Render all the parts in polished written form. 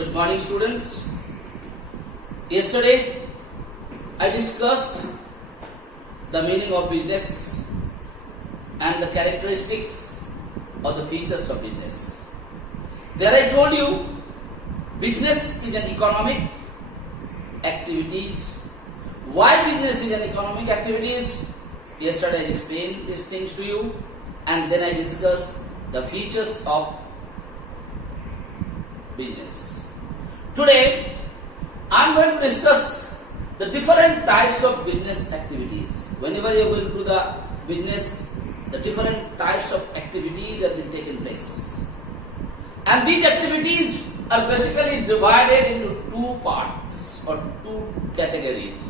Good morning, students. Yesterday, I discussed the meaning of business and the characteristics or the features of business. There I told you, business is an economic activity. Why business is an economic activity? Yesterday I explained these things to you, and then I discussed the features of business. Today, I am going to discuss the different types of business activities. Whenever you are going to do the business, the different types of activities have been taken place. And these activities are basically divided into two parts or two categories.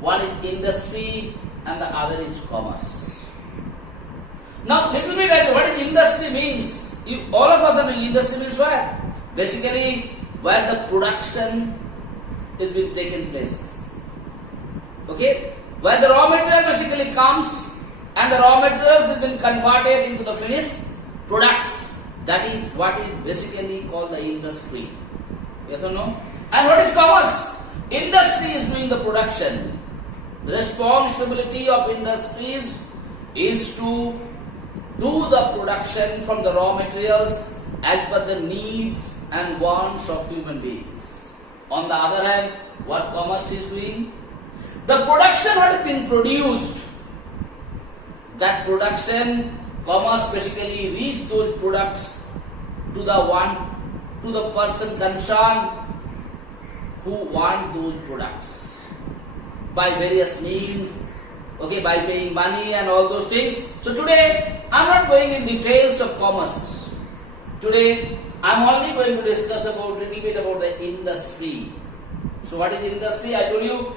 One is industry and the other is commerce. Now, little bit like what is industry means. All of us are knowing industry means what? Basically, where the production is being taken place. Okay? Where the raw material basically comes and the raw materials has been converted into the finished products. That is what is basically called the industry. Yes or no? And what is commerce? Industry is doing the production. The responsibility of industries is to do the production from the raw materials as per the needs and wants of human beings. On the other hand, what commerce is doing? The production what has been produced, that production, commerce basically reach those products to the person concerned who want those products by various means, okay, by paying money and all those things. So today, I am not going in details of commerce. Today, I am only going to discuss about little bit about the industry. So what is industry? I told you,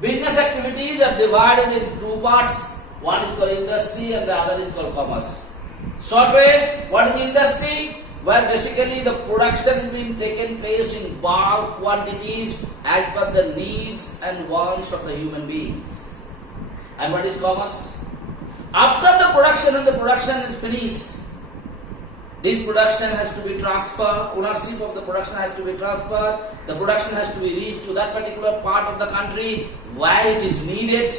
business activities are divided into two parts. One is called industry and the other is called commerce. Short way, what is industry? Where basically the production is being taken place in bulk quantities as per the needs and wants of the human beings. And what is commerce? After the production and the production is finished, this production has to be transferred, ownership of the production has to be transferred, the production has to be reached to that particular part of the country where it is needed.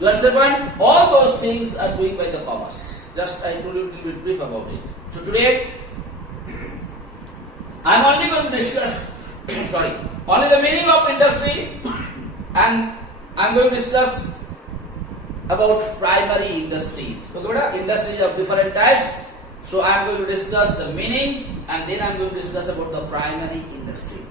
Do you understand the point? All those things are doing by the commerce. Just I told you a little bit brief about it. So today, I am only going to discuss, only the meaning of industry, and I am going to discuss about primary industries. Okay, industries of different types. So I am going to discuss the meaning and then I am going to discuss about the primary industry.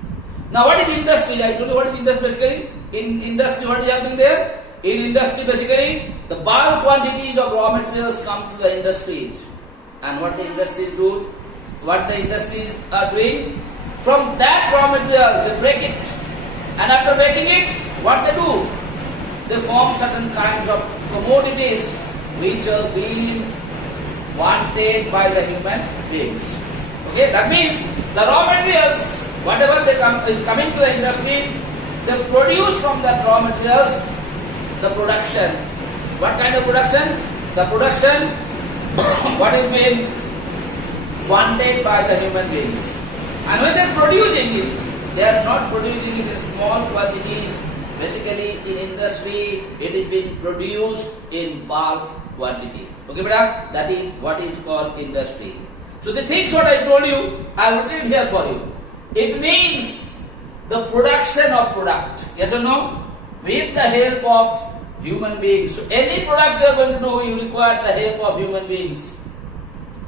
Now what is industry? I told you what is industry basically. In industry what is happening there? In industry basically the bulk quantities of raw materials come to the industries. And what the industries do? What the industries are doing? From that raw material they break it. And after breaking it, what they do? They form certain kinds of commodities which are being wanted by the human beings. Okay, that means the raw materials, whatever is coming to the industry, they produce from that raw materials the production. What kind of production? The production what is being wanted by the human beings. And when they are producing it, they are not producing it in small quantities. Basically, in industry, it is being produced in bulk quantity. Okay, beta? That is what is called industry. So the things what I told you, I will read here for you. It means the production of product. Yes or no? With the help of human beings. So any product you are going to do, you require the help of human beings.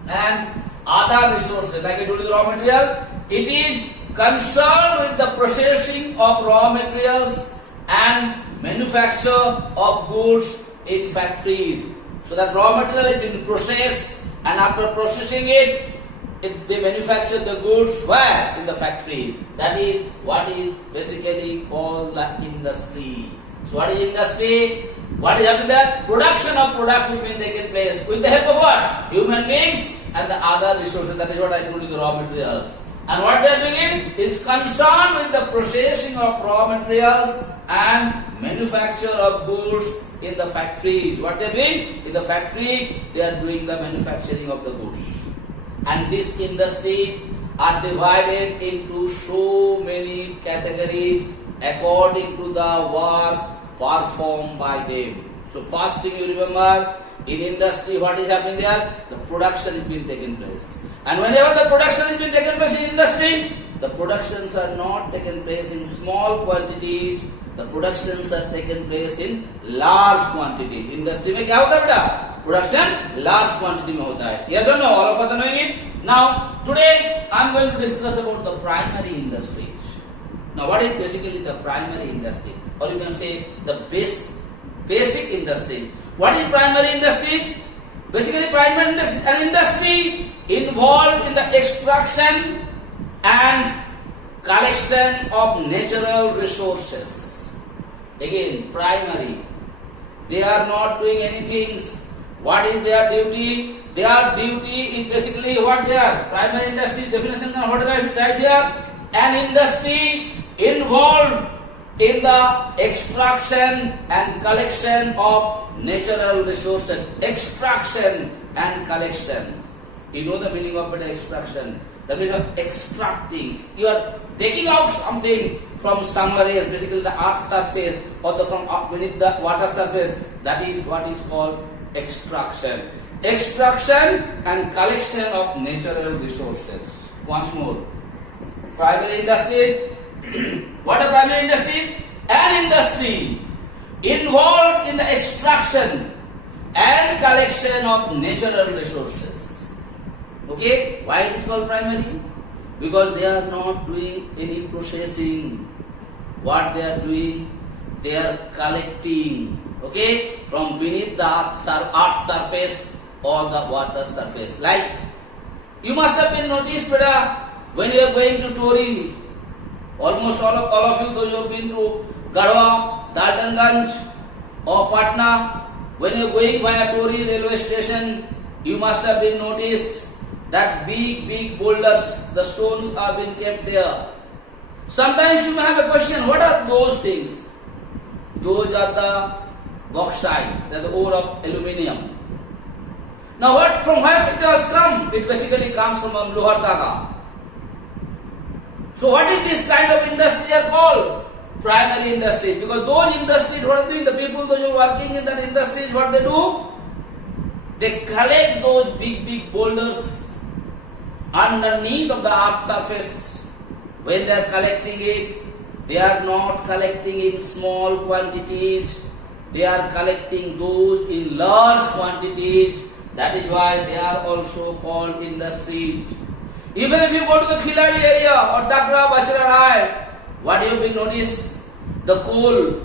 And other resources, like I told you the raw material, it is concerned with the processing of raw materials and manufacture of goods in factories. So that raw material is being processed and after processing it, they manufacture the goods where? In the factories. That is what is basically called the industry. So what is industry? What is happening there? Production of product will be taken place with the help of what? Human beings and the other resources. That is what I told you, the raw materials. And what they are doing is concerned with the processing of raw materials and manufacture of goods in the factories. What they are doing? In the factory, they are doing the manufacturing of the goods. And this industry are divided into so many categories according to the work performed by them. So first thing you remember, in industry what is happening there? The production is being taken place. And whenever the production is being taken place in industry, the productions are not taken place in small quantities, the productions are taken place in large quantities. Industry में क्या होता है बेटा? Production large quantity में होता है. Yes or no? All of us are knowing it. Now today I am going to discuss about the primary industries. Now what is basically the primary industry, or you can say the basic industry? What is primary industry? Basically primary industry, an industry involved in the extraction and collection of natural resources. Again, primary. They are not doing anything. What is their duty? Their duty is basically what they are. Primary industry definition, what did I write here? An industry involved in the extraction and collection of natural resources. Extraction and collection. You know the meaning of extraction. The meaning of extracting. You are taking out something from somewhere else, basically the earth's surface or from up beneath the water surface. That is what is called extraction. Extraction and collection of natural resources. Once more. Primary industry. What are primary industries? An industry involved in the extraction and collection of natural resources. Okay? Why it is called primary? Because they are not doing any processing. What they are doing? They are collecting, okay, from beneath the earth surface or the water surface. Like, you must have been noticed, beta, when you are going to Tori, almost all of you, those who have been to Garhwa, Daltonganj or Patna, when you are going via Tori railway station, you must have been noticed that big boulders, the stones are being kept there. Sometimes you may have a question, what are those things? Those are the bauxite, the ore of aluminium. Now from where it has come? It basically comes from Lohardaga. So what is this kind of industry are called? Primary industries. Because those industries, what are doing? The people, those who are working in that industries, what they do? They collect those big boulders underneath of the earth's surface. When they are collecting it, they are not collecting in small quantities. They are collecting those in large quantities. That is why they are also called industries. Even if you go to the Khiladi area or Dakra, Bachra, what you have been noticed? The coal.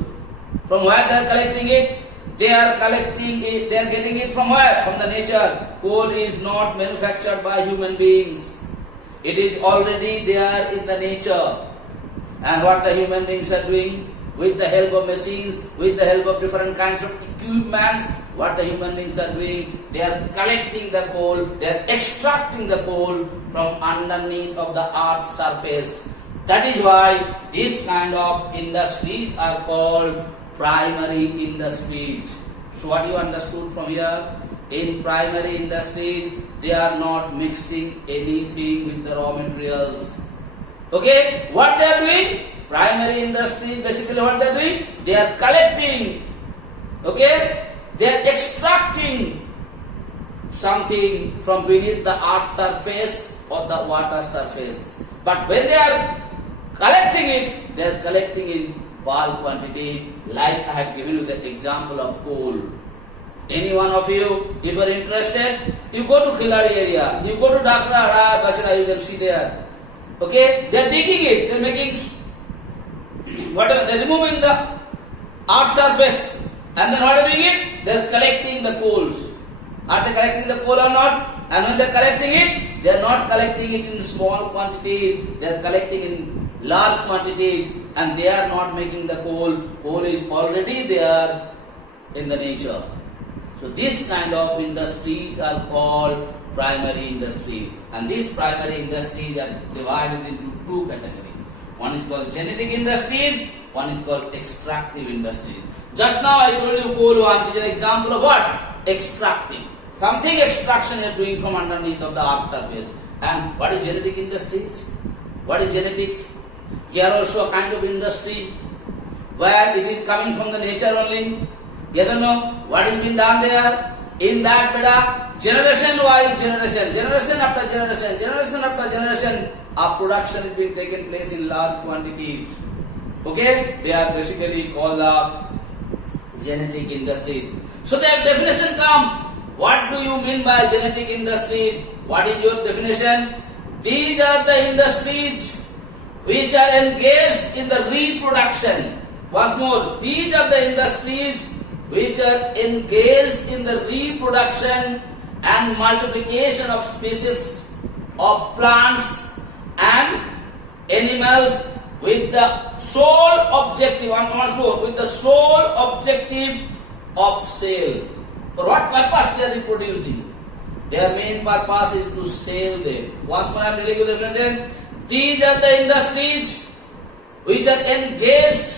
From where they are collecting it? They are collecting it, they are getting it from where? From the nature. Coal is not manufactured by human beings. It is already there in the nature. And what the human beings are doing? With the help of machines, with the help of different kinds of equipments, what the human beings are doing? They are collecting the coal, they are extracting the coal from underneath of the earth's surface. That is why this kind of industries are called primary industries. So what you understood from here? In primary industries, they are not mixing anything with the raw materials. Okay, what they are doing? Primary industries, basically what they are doing? They are collecting, okay, they are extracting something from beneath the earth surface or the water surface. But when they are collecting it, they are collecting in bulk quantity, like I have given you the example of coal. Any one of you, if you are interested, you go to Khiladi area, you go to Dakra, Bachra, you can see there. Okay, they are digging it, they are making whatever, they are removing the earth surface, and then what are they doing it? They are collecting the coals. Are they collecting the coal or not? And when they are collecting it, they are not collecting it in small quantities, they are collecting in large quantities, and they are not making the coal. Coal is already there in the nature. So this kind of industries are called primary industries, and these primary industries are divided into two categories. One is called genetic industries, one is called extractive industries. Just now I told you coal one is an example of what? Extracting. Something extraction you are doing from underneath of the earth surface. And what is genetic industries? What is genetic? Here also a kind of industry where it is coming from the nature only. Yes or no? What is being done there? In that beta, generation after generation, a production is being taken place in large quantities. Okay? They are basically called the genetic industries. So their definition come. What do you mean by genetic industries? What is your definition? These are the industries which are engaged in the reproduction. Once more, these are the industries which are engaged in the reproduction and multiplication of species of plants and animals with the sole objective, once more, with the sole objective of sale. For what purpose they are reproducing? Their main purpose is to sell them. Once more I am telling you the definition. These are the industries which are engaged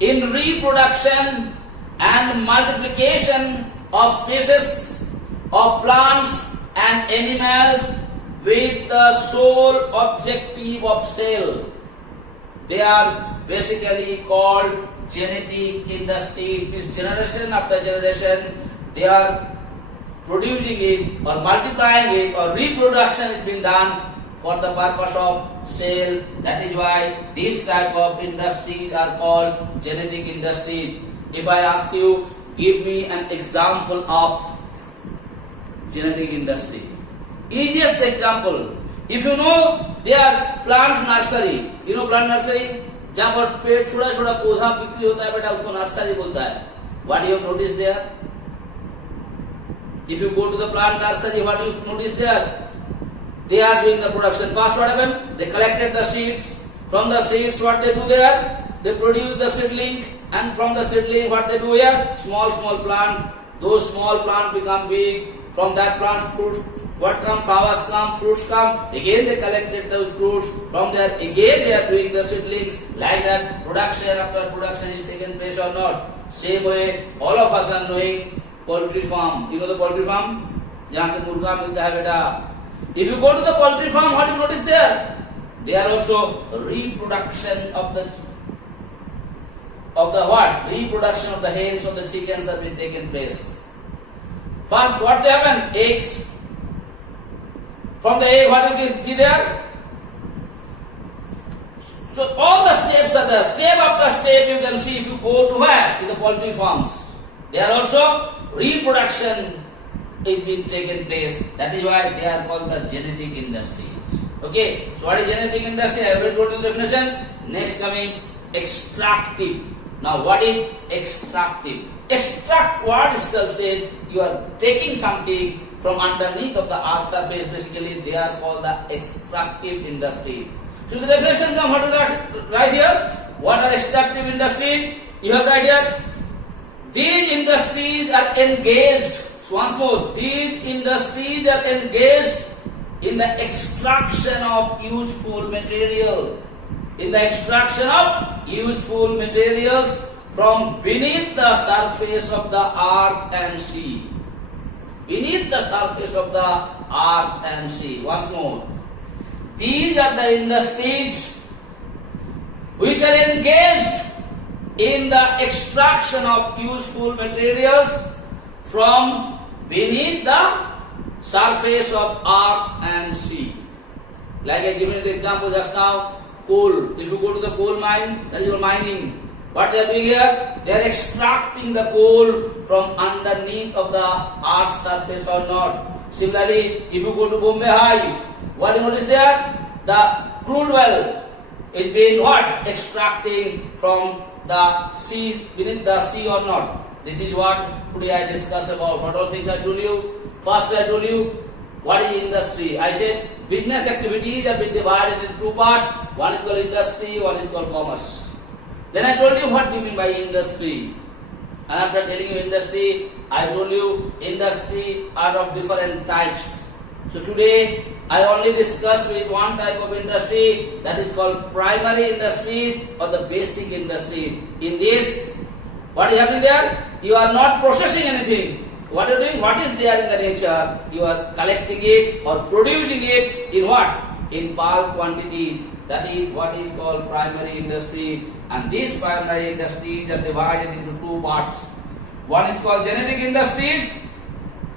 in reproduction and multiplication of species of plants and animals with the sole objective of sale. They are basically called genetic industry. Means generation after generation they are producing it or multiplying it or reproduction is being done for the purpose of sale. That is why this type of industries are called genetic industries. If I ask you, give me an example of genetic industry. Easiest example. If you know their plant nursery, you know plant nursery, जहाँ पर पेड़ छोटा छोटा पौधा बिक्री होता है बेटा उसको नर्सरी बोलता है. What you have noticed there? If you go to the plant nursery, what you notice there? They are doing the production. First what happened? They collected the seeds. From the seeds what they do there? They produce the seedling, and from the seedling what they do here? Small plant. Those small plants become big. From that plant fruits what come? Flowers come, fruits come. Again they collected those fruits. From there again they are doing the seedlings. Like that production after production is taken place or not. Same way all of us are knowing poultry farm. You know the poultry farm? जहाँ से मुर्गा मिलता है बेटा. If you go to the poultry farm, what do you notice there? They are also reproduction of the what? Reproduction of the hens or the chickens have been taken place. First, what they happen? Eggs. From the egg, what you can see there? So all the steps are there. Step after step you can see if you go to where? In the poultry farms. They are also reproduction is being taken place. That is why they are called the genetic industries. Okay. So what is genetic industry? I already told you the definition. Next coming extractive. Now what is extractive? Extract word itself says you are taking something from underneath of the earth surface. Basically they are called the extractive industry. So the definition come what to write here? What are extractive industries? You have right here. These industries are engaged. So once more, these industries are engaged in the extraction of useful material. In the extraction of useful materials from beneath the surface of the earth and sea. Beneath the surface of the earth and sea. Once more. These are the industries which are engaged in the extraction of useful materials from beneath the surface of earth and sea. Like I given you the example just now, coal. If you go to the coal mine, that is your mining. What they are doing here? They are extracting the coal from underneath of the earth's surface or not. Similarly, if you go to Bombay High, what you notice there? The crude oil is being what? Extracting from the sea, beneath the sea or not. This is what today I discuss about. What all things I told you? First I told you what is industry. I said business activities have been divided in two parts. One is called industry, one is called commerce. Then I told you what do you mean by industry. And after telling you industry, I told you industry are of different types. So today I only discuss with one type of industry, that is called primary industries or the basic industries. In this, what is happening there? You are not processing anything. what are you doing? What is there in the nature? You are collecting it or producing it in what? In bulk quantities. That is what is called primary industries. And these primary industries are divided into two parts. One is called genetic industries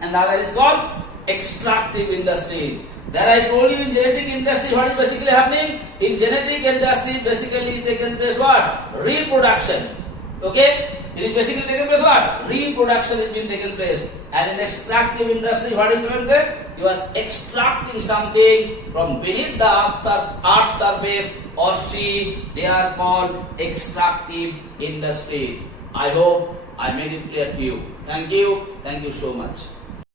and the other is called extractive industries. There I told you in genetic industry what is basically happening? In genetic industry basically is taken place what? Reproduction. Okay? It is basically taken place what? Reproduction is being taken place. And in extractive industry what is going on? You are extracting something from beneath the earth surface or sea. They are called extractive industry. I hope I made it clear to you. Thank you. Thank you so much.